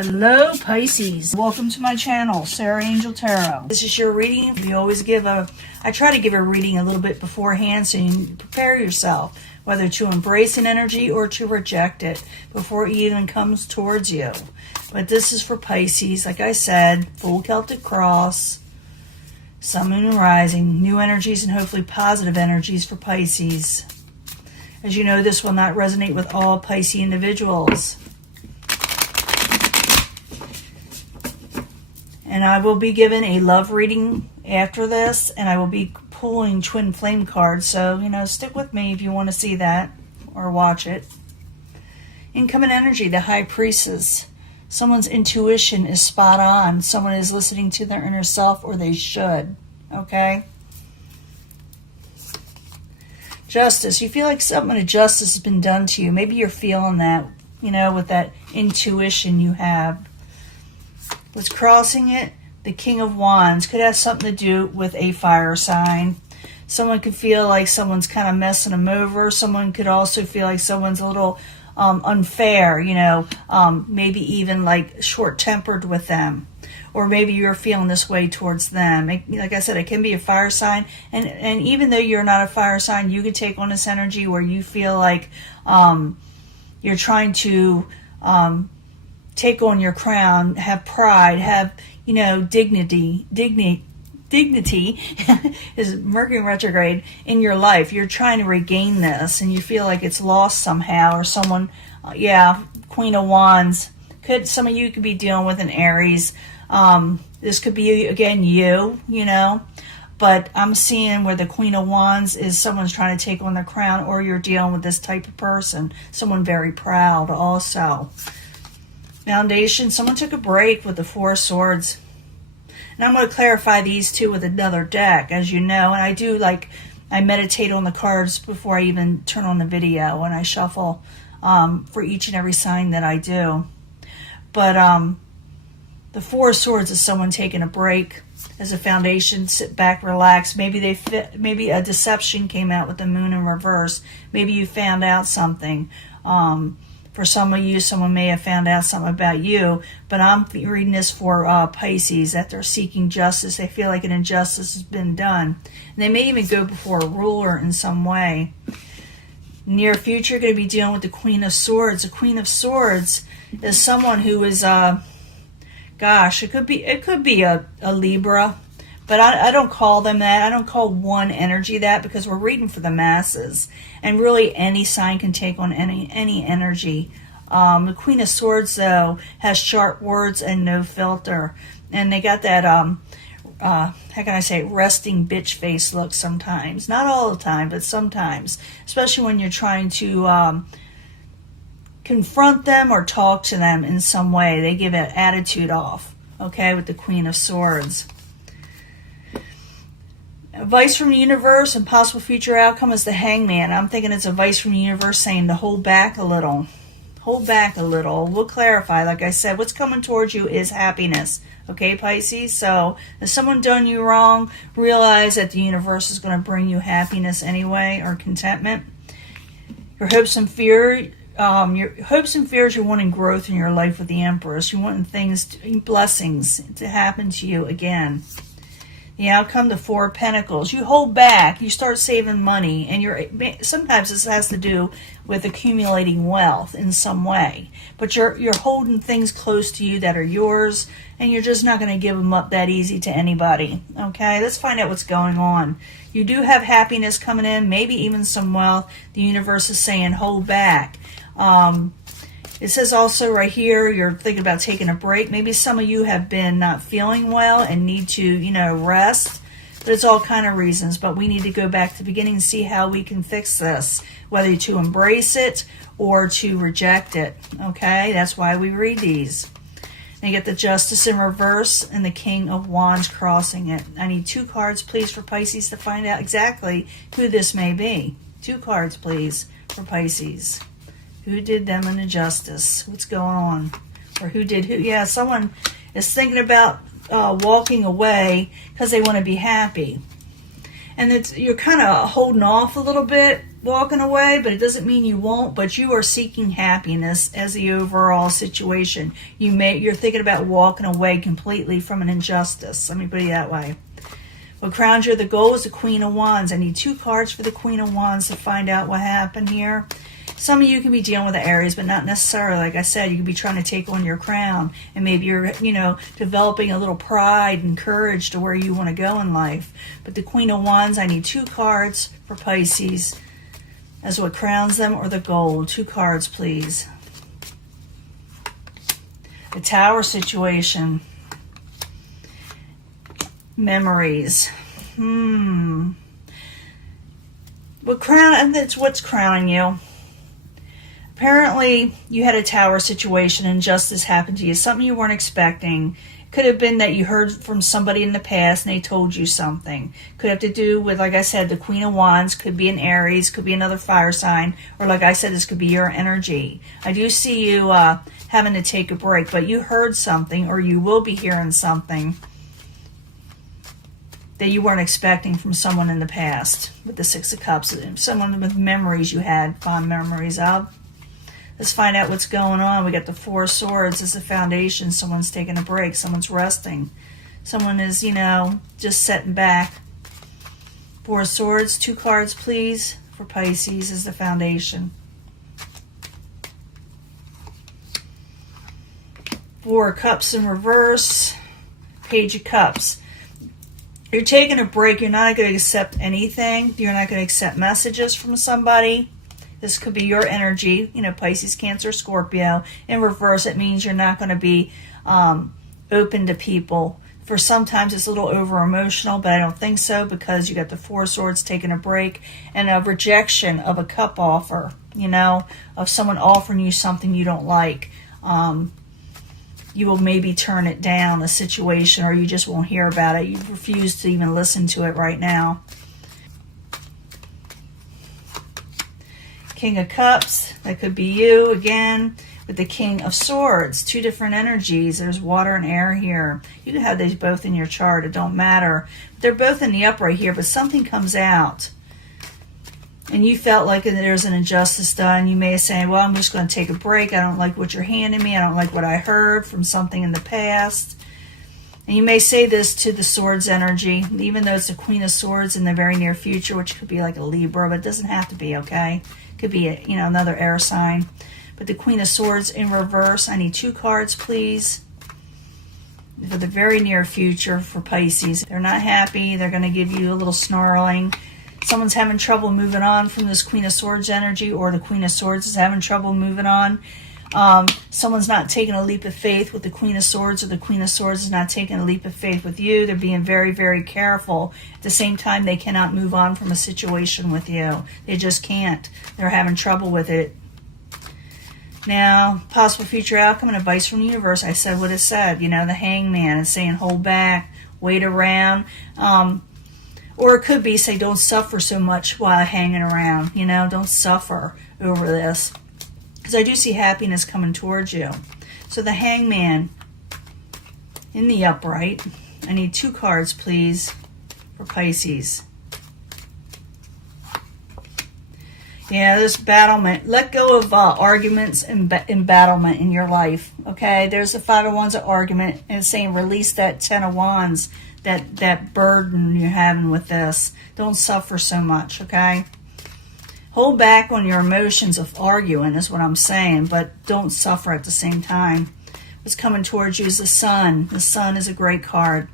Hello Pisces, welcome to my channel, Sarah Angel Tarot. This is your reading. I try to give a reading a little bit beforehand so you can prepare yourself, whether to embrace an energy or to reject it before it even comes towards you. But this is for Pisces, like I said, full Celtic cross, sun, moon, and rising, new energies and hopefully positive energies for Pisces. As you know, this will not resonate with all Pisces individuals. And I will be given a love reading after this, and I will be pulling twin flame cards. So, stick with me if you want to see that or watch it. Incoming energy, the High Priestess. Someone's intuition is spot on. Someone is listening to their inner self, or they should. Okay? Justice. You feel like something of justice has been done to you. Maybe you're feeling that, with that intuition you have. What's crossing it? The King of Wands. Could have something to do with a fire sign. Someone could feel like someone's kind of messing them over. Someone could also feel like someone's a little unfair, maybe even like short-tempered with them. Or maybe you're feeling this way towards them. Like I said, it can be a fire sign. And even though you're not a fire sign, you could take on this energy where you feel like you're trying to take on your crown, have pride, have, dignity is Mercury retrograde in your life. You're trying to regain this and you feel like it's lost somehow, or someone, Queen of Wands. Some of you could be dealing with an Aries. This could be, again, you, but I'm seeing where the Queen of Wands is someone's trying to take on their crown, or you're dealing with this type of person, someone very proud also. Foundation, someone took a break with the Four of Swords. And I'm going to clarify these two with another deck, as you know. And I do, I meditate on the cards before I even turn on the video, and I shuffle for each and every sign that I do. But the Four of Swords is someone taking a break. As a foundation, sit back, relax. Maybe maybe a deception came out with the moon in reverse. Maybe you found out something. For some of you, someone may have found out something about you, but I'm reading this for Pisces, that they're seeking justice. They feel like an injustice has been done. And they may even go before a ruler in some way. Near future, you're going to be dealing with the Queen of Swords. The Queen of Swords is someone who is, it could be a Libra, but I don't call them that. I don't call one energy that, because we're reading for the masses. And really any sign can take on any energy. The Queen of Swords, though, has sharp words and no filter. And they got that, how can I say, resting bitch face look sometimes. Not all the time, but sometimes. Especially when you're trying to confront them or talk to them in some way. They give an attitude off, okay, with the Queen of Swords. Advice from the universe and possible future outcome is the Hangman. I'm thinking it's advice from the universe saying to hold back a little. Hold back a little. We'll clarify. Like I said, what's coming towards you is happiness. Okay, Pisces? So if someone done you wrong, realize that the universe is going to bring you happiness anyway, or contentment. Your hopes and fears, you're wanting growth in your life with the Empress. You're wanting blessings to happen to you again. The outcome, the Four of Pentacles. You hold back. You start saving money. And sometimes this has to do with accumulating wealth in some way. But you're holding things close to you that are yours. And you're just not going to give them up that easy to anybody. Okay, let's find out what's going on. You do have happiness coming in. Maybe even some wealth. The universe is saying hold back. It says also right here, you're thinking about taking a break. Maybe some of you have been not feeling well and need to, rest. But it's all kind of reasons. But we need to go back to the beginning and see how we can fix this. Whether to embrace it or to reject it. Okay? That's why we read these. Then you get the Justice in reverse and the King of Wands crossing it. I need 2 cards, please, for Pisces to find out exactly who this may be. 2 cards, please, for Pisces. Who did them an injustice? What's going on? Or who did who? Yeah, someone is thinking about walking away because they want to be happy. And you're kind of holding off a little bit walking away, but it doesn't mean you won't, but you are seeking happiness as the overall situation. You're thinking about walking away completely from an injustice. Let me put it that way. What crowns you the goal is the Queen of Wands. I need 2 cards for the Queen of Wands to find out what happened here. Some of you can be dealing with the Aries, but not necessarily. Like I said, you could be trying to take on your crown, and maybe you're, developing a little pride and courage to where you want to go in life. But the Queen of Wands, I need 2 cards for Pisces as what crowns them, or the gold. 2 cards, please. The Tower situation. Memories. What's crowning you? Apparently, you had a Tower situation, and injustice happened to you. Something you weren't expecting. Could have been that you heard from somebody in the past and they told you something. Could have to do with, like I said, the Queen of Wands. Could be an Aries. Could be another fire sign. Or like I said, this could be your energy. I do see you having to take a break, but you heard something, or you will be hearing something that you weren't expecting from someone in the past with the 6 of Cups. Someone with memories you had, fond memories of. Let's find out what's going on. We got the 4 of Swords as the foundation. Someone's taking a break. Someone's resting. Someone is, just sitting back. 4 of Swords, 2 cards, please, for Pisces as the foundation. 4 of Cups in reverse. Page of Cups. You're taking a break. You're not going to accept anything. You're not going to accept messages from somebody. This could be your energy, Pisces, Cancer, Scorpio. In reverse, it means you're not going to be open to people. For sometimes it's a little over-emotional, but I don't think so, because you got the 4 of Swords taking a break and a rejection of a cup offer, of someone offering you something you don't like. You will maybe turn it down, a situation, or you just won't hear about it. You refuse to even listen to it right now. King of Cups, that could be you again, with the King of Swords. 2 different energies. There's water and air here. You can have these both in your chart. It don't matter. They're both in the upright here, but something comes out. And you felt like there's an injustice done. You may say, well, I'm just going to take a break. I don't like what you're handing me. I don't like what I heard from something in the past. And you may say this to the Swords energy, even though it's the Queen of Swords in the very near future, which could be like a Libra, but it doesn't have to be, okay? Could be another air sign. But the Queen of Swords in reverse, I need 2 cards, please, for the very near future for Pisces. They're not happy. They're going to give you a little snarling. Someone's having trouble moving on from this Queen of Swords energy, or the Queen of Swords is having trouble moving on. Someone's not taking a leap of faith with the Queen of Swords, or the Queen of Swords is not taking a leap of faith with you. They're being very, very careful. At the same time, they cannot move on from a situation with you. They just can't. They're having trouble with it. Now, possible future outcome and advice from the universe. I said what it said. The Hangman is saying hold back, wait around. Or it could be say don't suffer so much while hanging around. Don't suffer over this. Because I do see happiness coming towards you. So the Hangman in the upright. I need 2 cards, please, for Pisces. Yeah, there's battlement. Let go of arguments and embattlement in your life. Okay, there's the 5 of Wands of argument, and it's saying release that 10 of Wands, that burden you're having with this. Don't suffer so much, okay? Hold back on your emotions of arguing is what I'm saying, but don't suffer at the same time. What's coming towards you is the Sun. The Sun is a great card.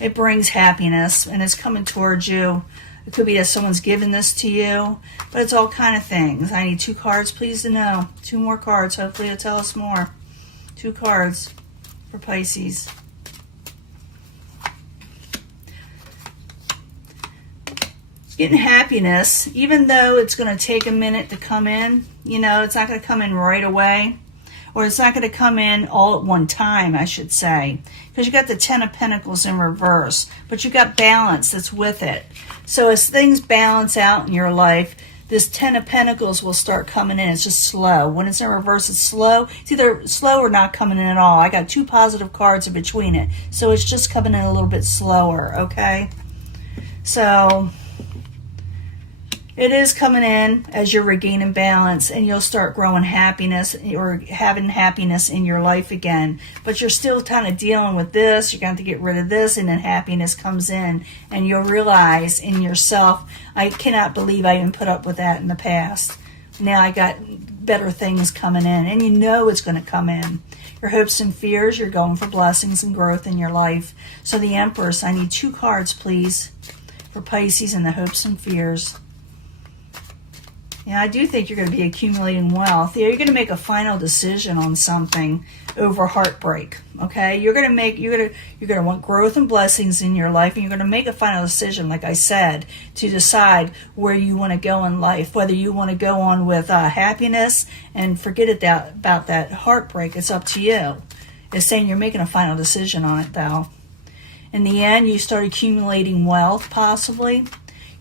It brings happiness, and it's coming towards you. It could be that someone's giving this to you, but it's all kind of things. I need 2 cards, please, to know. 2 more cards. Hopefully it'll tell us more. 2 cards for Pisces. Getting happiness, even though it's going to take a minute to come in. It's not going to come in right away. Or it's not going to come in all at one time, I should say. Because you got the 10 of Pentacles in reverse. But you got balance that's with it. So as things balance out in your life, this 10 of Pentacles will start coming in. It's just slow. When it's in reverse, it's slow. It's either slow or not coming in at all. I got 2 positive cards in between it. So it's just coming in a little bit slower, okay? So It is coming in as you're regaining balance, and you'll start growing happiness or having happiness in your life again. But you're still kind of dealing with this. You're going to get rid of this, and then happiness comes in, and you'll realize in yourself, I cannot believe I even put up with that in the past. Now I got better things coming in, and you know it's going to come in. Your hopes and fears, you're going for blessings and growth in your life. So the Empress, I need 2 cards, please, for Pisces and the hopes and fears. Yeah, I do think you're going to be accumulating wealth. You're going to make a final decision on something over heartbreak. Okay, you're going to want growth and blessings in your life, and you're going to make a final decision, like I said, to decide where you want to go in life. Whether you want to go on with happiness and forget about that heartbreak, it's up to you. It's saying you're making a final decision on it, though. In the end, you start accumulating wealth. Possibly,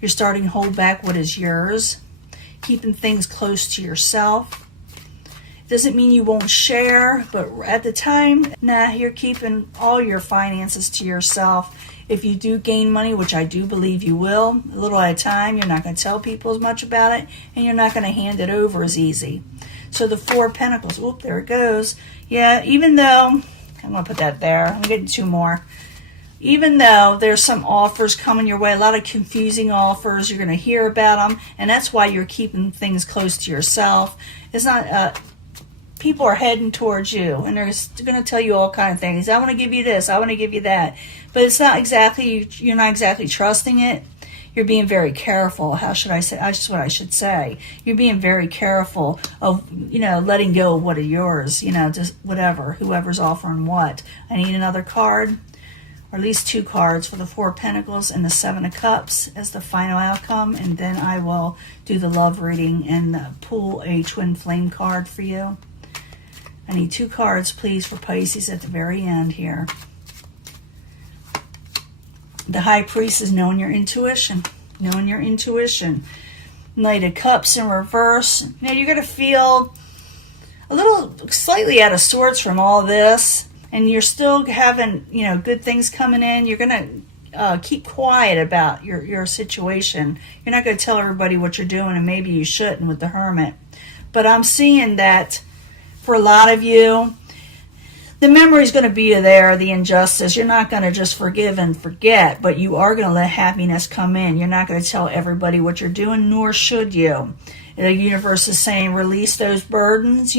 you're starting to hold back what is yours. Keeping things close to yourself. Doesn't mean you won't share, but at the time, you're keeping all your finances to yourself. If you do gain money, which I do believe you will, a little at a time, you're not going to tell people as much about it, and you're not going to hand it over as easy. So the 4 of Pentacles, oop, there it goes. Yeah, even though, I'm going to put that there, I'm getting 2 more. Even though there's some offers coming your way, a lot of confusing offers, you're going to hear about them, and that's why you're keeping things close to yourself. It's not, people are heading towards you, and they're going to tell you all kinds of things. I want to give you this, I want to give you that. But it's not exactly, you're not exactly trusting it. You're being very careful. How should I say? That's just what I should say. You're being very careful of, letting go of what are yours, just whatever, whoever's offering what. I need another card. Or at least 2 cards for the 4 of Pentacles and the 7 of Cups as the final outcome. And then I will do the love reading and pull a twin flame card for you. I need 2 cards, please, for Pisces at the very end here. The High Priest is knowing your intuition. Knowing your intuition. Knight of Cups in reverse. Now you're going to feel a little slightly out of sorts from all this. And you're still having, good things coming in. You're going to keep quiet about your situation. You're not going to tell everybody what you're doing, and maybe you shouldn't with the Hermit. But I'm seeing that for a lot of you, the memory's going to be there, the injustice. You're not going to just forgive and forget, but you are going to let happiness come in. You're not going to tell everybody what you're doing, nor should you. The universe is saying release those burdens,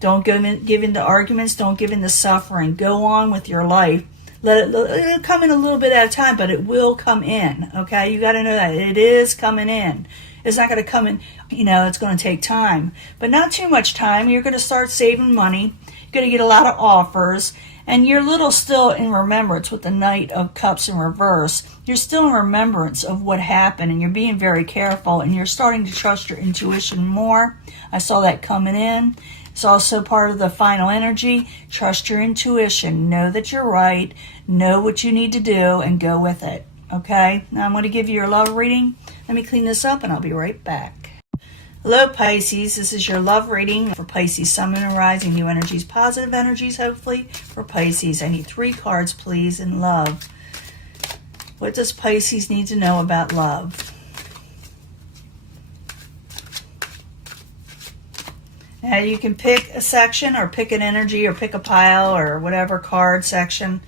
Don't give in to arguments. Don't give in to suffering. Go on with your life. It'll come in a little bit at a time, but it will come in, okay? You got to know that. It is coming in. It's not going to come in, it's going to take time. But not too much time. You're going to start saving money. You're going to get a lot of offers. And you're little still in remembrance with the Knight of Cups in reverse. You're still in remembrance of what happened, and you're being very careful, and you're starting to trust your intuition more. I saw that coming in. It's also part of the final energy. Trust your intuition. Know that you're right. Know what you need to do, and go with it. Okay? Now I'm going to give you your love reading. Let me clean this up, and I'll be right back. Hello, Pisces. This is your love reading for Pisces, Sun, Moon, and Rising. New energies, positive energies, hopefully, for Pisces. I need 3 cards, please, in love. What does Pisces need to know about love? Now, you can pick a section or pick an energy or pick a pile or whatever card section.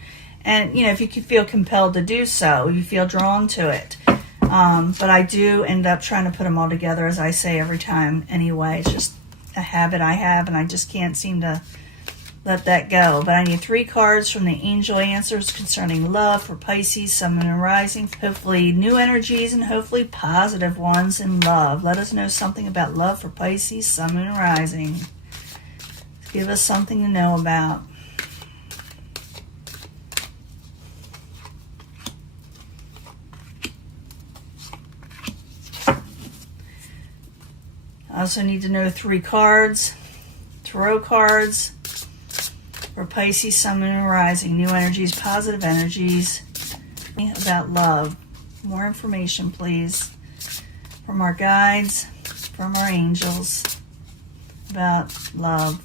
And, if you feel compelled to do so, you feel drawn to it. But I do end up trying to put them all together, as I say every time anyway. It's just a habit I have, and I just can't seem to let that go. But I need 3 cards from the angel answers concerning love for Pisces, Sun, Moon, and Rising. Hopefully new energies and hopefully positive ones in love. Let us know something about love for Pisces, Sun, Moon, and Rising. Give us something to know about. I also need to know 3 cards, tarot cards for Pisces, Sun, Moon, and Rising. New energies, positive energies about love. More information, please, from our guides, from our angels about love.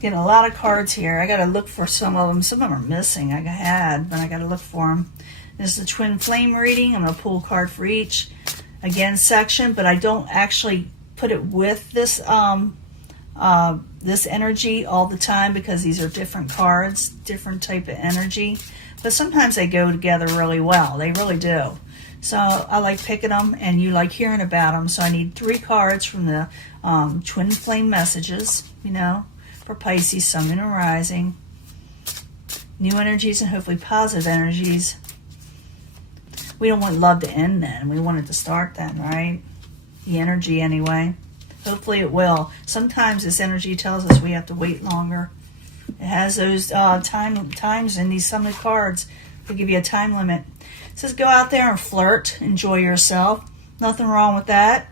getting a lot of cards here. I got to look for some of them. Some of them are missing. I had, but I got to look for them. This is the twin flame reading. I'm going to pull a card for each, again, section, but I don't actually put it with this this energy all the time because these are different cards, different type of energy. But sometimes they go together really well. They really do. So I like picking them, and you like hearing about them. So I need 3 cards from the twin flame messages, for Pisces, Sun, Moon, and Rising. New energies and hopefully positive energies. We don't want love to end then. We want it to start then, right? The energy anyway. Hopefully it will. Sometimes this energy tells us we have to wait longer. It has those times in some of the cards. They give you a time limit. It says go out there and flirt. Enjoy yourself. Nothing wrong with that.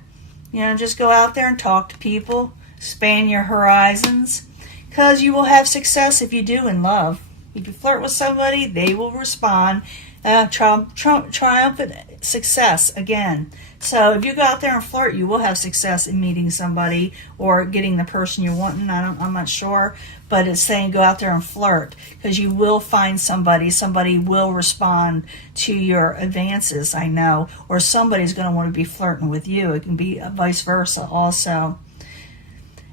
Just go out there and talk to people. Expand your horizons. Because you will have success if you do in love. If you flirt with somebody, they will respond. Triumphant success again. So if you go out there and flirt, you will have success in meeting somebody or getting the person you're wanting. I'm not sure, but it's saying go out there and flirt because you will find somebody. Somebody will respond to your advances, I know, or somebody's going to want to be flirting with you. It can be vice versa also.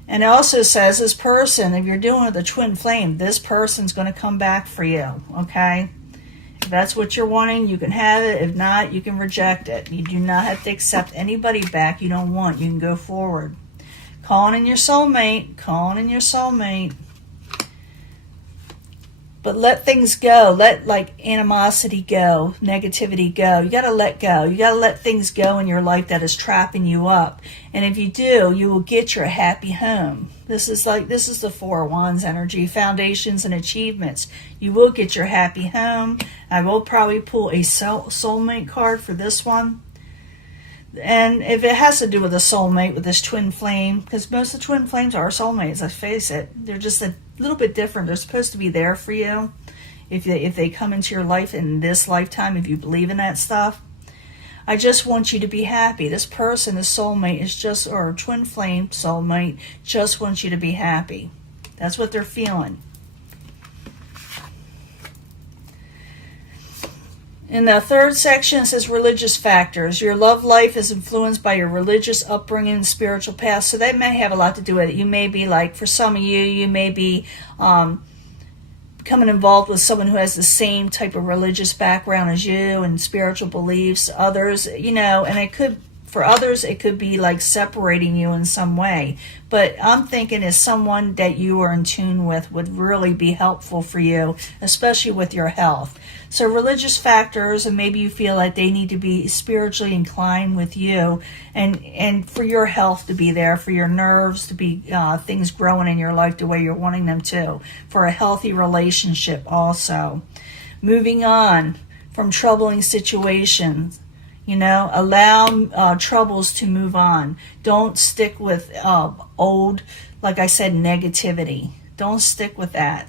And it also says this person, if you're doing with a twin flame, this person's going to come back for you, okay? If that's what you're wanting, you can have it. If not, you can reject it. You do not have to accept anybody back you don't want. You can go forward. Calling in your soulmate. Calling in your soulmate. But let things go. Let animosity go. Negativity go. You got to let go. You got to let things go in your life that is trapping you up. And if you do, you will get your happy home. This is the Four of Wands energy, foundations and achievements. You will get your happy home. I will probably pull a soulmate card for this one. And if it has to do with a soulmate, with this twin flame, because most of the twin flames are soulmates, let's face it. They're just a little bit different. They're supposed to be there for you if they come into your life in this lifetime, if you believe in that stuff. I just want you to be happy. This person, this soulmate, or twin flame soulmate, just wants you to be happy. That's what they're feeling. In the third section, it says religious factors. Your love life is influenced by your religious upbringing and spiritual path. So that may have a lot to do with it. You may be for some of you, you may be becoming involved with someone who has the same type of religious background as you and spiritual beliefs. Others, and for others, it could be separating you in some way. But I'm thinking as someone that you are in tune with would really be helpful for you, especially with your health. So religious factors, and maybe you feel like they need to be spiritually inclined with you, and for your health to be there, for your nerves to be things growing in your life the way you're wanting them to, for a healthy relationship also. Moving on from troubling situations. Allow troubles to move on. Don't stick with old, like I said, negativity. Don't stick with that.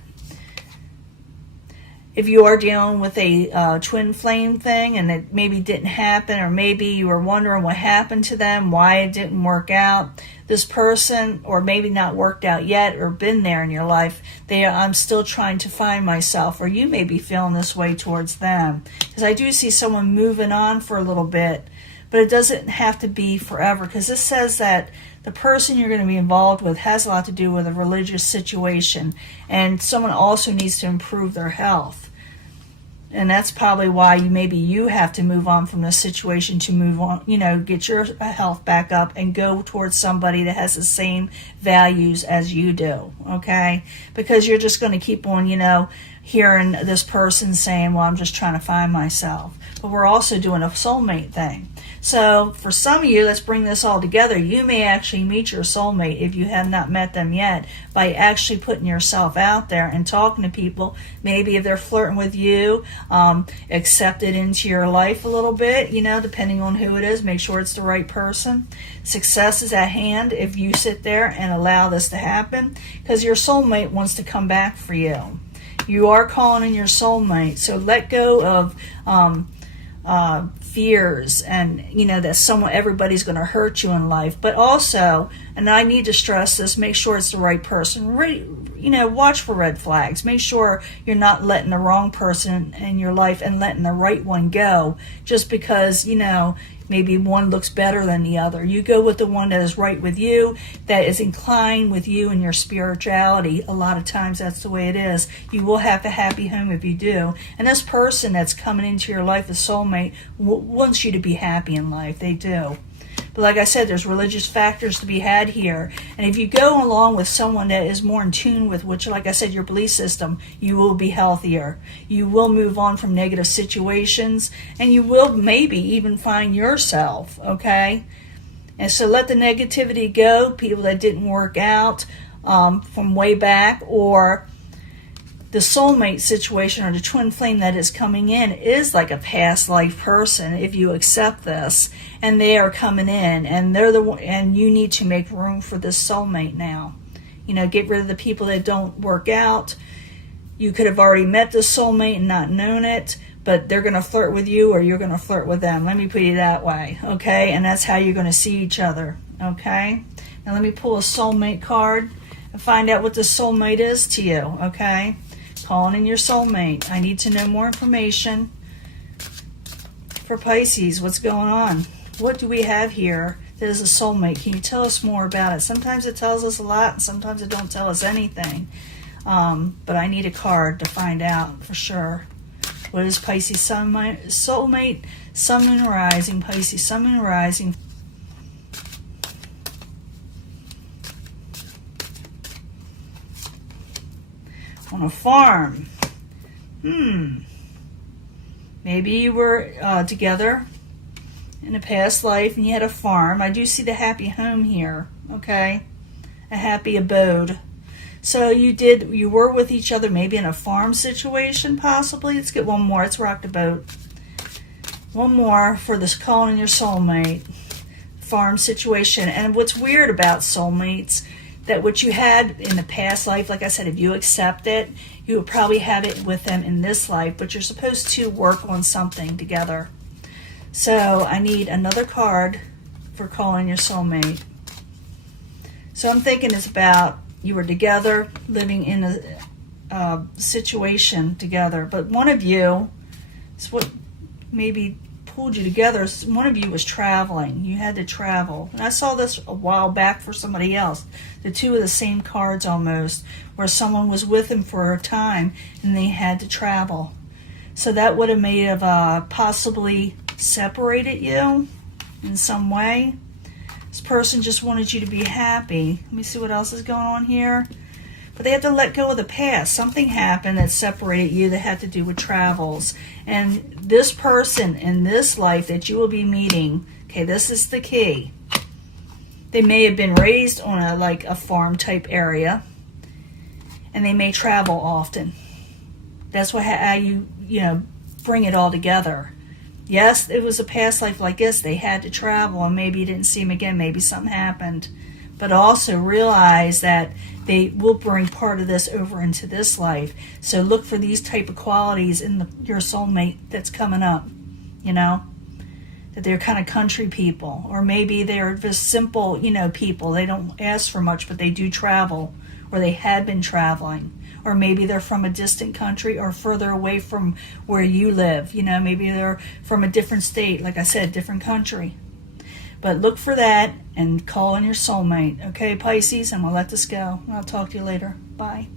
If you are dealing with a twin flame thing and it maybe didn't happen, or maybe you were wondering what happened to them, why it didn't work out, this person, or maybe not worked out yet or been there in your life, I'm still trying to find myself, or you may be feeling this way towards them. Because I do see someone moving on for a little bit, but it doesn't have to be forever, because this says that the person you're going to be involved with has a lot to do with a religious situation, and someone also needs to improve their health. And that's probably why you have to move on from this situation to move on, get your health back up and go towards somebody that has the same values as you do, okay? Because you're just going to keep on, hearing this person saying, well, I'm just trying to find myself. But we're also doing a soulmate thing. So for some of you, let's bring this all together. You may actually meet your soulmate if you have not met them yet by actually putting yourself out there and talking to people. Maybe if they're flirting with you, accept it into your life a little bit, depending on who it is. Make sure it's the right person. Success is at hand if you sit there and allow this to happen, because your soulmate wants to come back for you. You are calling in your soulmate, so let go of fears, and that everybody's going to hurt you in life. But also, and I need to stress this, make sure it's the right person. Watch for red flags. Make sure you're not letting the wrong person in your life and letting the right one go just because maybe one looks better than the other. You go with the one that is right with you, that is inclined with you and your spirituality. A lot of times that's the way it is. You will have a happy home if you do. And this person that's coming into your life, a soulmate, wants you to be happy in life. They do. But like I said, there's religious factors to be had here. And if you go along with someone that is more in tune with, which, like I said, your belief system, you will be healthier. You will move on from negative situations, and you will maybe even find yourself, okay? And so let the negativity go, people that didn't work out from way back, or the soulmate situation or the twin flame that is coming in is like a past life person if you accept this, and they are coming in, and and you need to make room for this soulmate now. Get rid of the people that don't work out. You could have already met this soulmate and not known it, but they're going to flirt with you or you're going to flirt with them. Let me put it that way, okay? And that's how you're going to see each other, okay? Now let me pull a soulmate card and find out what the soulmate is to you, okay? Calling in your soulmate. I need to know more information for Pisces. What's going on? What do we have here that is a soulmate? Can you tell us more about it? Sometimes it tells us a lot, and sometimes it don't tell us anything. But I need a card to find out for sure. What is Pisces soulmate? Sun, Moon, Rising. Pisces, Sun, Moon, Rising. On a farm. Maybe you were together in a past life and you had a farm. I do see the happy home here, okay? A happy abode. So you were with each other maybe in a farm situation possibly. Let's get one more. Let's rock the boat. One more for this calling in your soulmate. Farm situation. And what's weird about soulmates, that what you had in the past life, like I said, if you accept it, you would probably have it with them in this life, but you're supposed to work on something together. So I need another card for calling your soulmate. So I'm thinking it's about you were together, living in a situation together, but one of you, it's what maybe pulled you together, one of you was traveling. You had to travel. And I saw this a while back for somebody else. The two of the same cards almost, where someone was with them for a time and they had to travel. So that would have made have possibly separated you in some way. This person just wanted you to be happy. Let me see what else is going on here. But they have to let go of the past. Something happened that separated you that had to do with travels. And this person in this life that you will be meeting, okay, this is the key. They may have been raised on a farm type area, and they may travel often. That's how you bring it all together. Yes, it was a past life like this. They had to travel, and maybe you didn't see them again. Maybe something happened. But also realize that they will bring part of this over into this life. So look for these type of qualities in your soulmate that's coming up, that they're kind of country people, or maybe they're just simple, people. They don't ask for much, but they do travel, or they had been traveling, or maybe they're from a distant country or further away from where you live. Maybe they're from a different state, like I said, different country. But look for that and call in your soulmate. Okay, Pisces, I'm going to let this go. I'll talk to you later. Bye.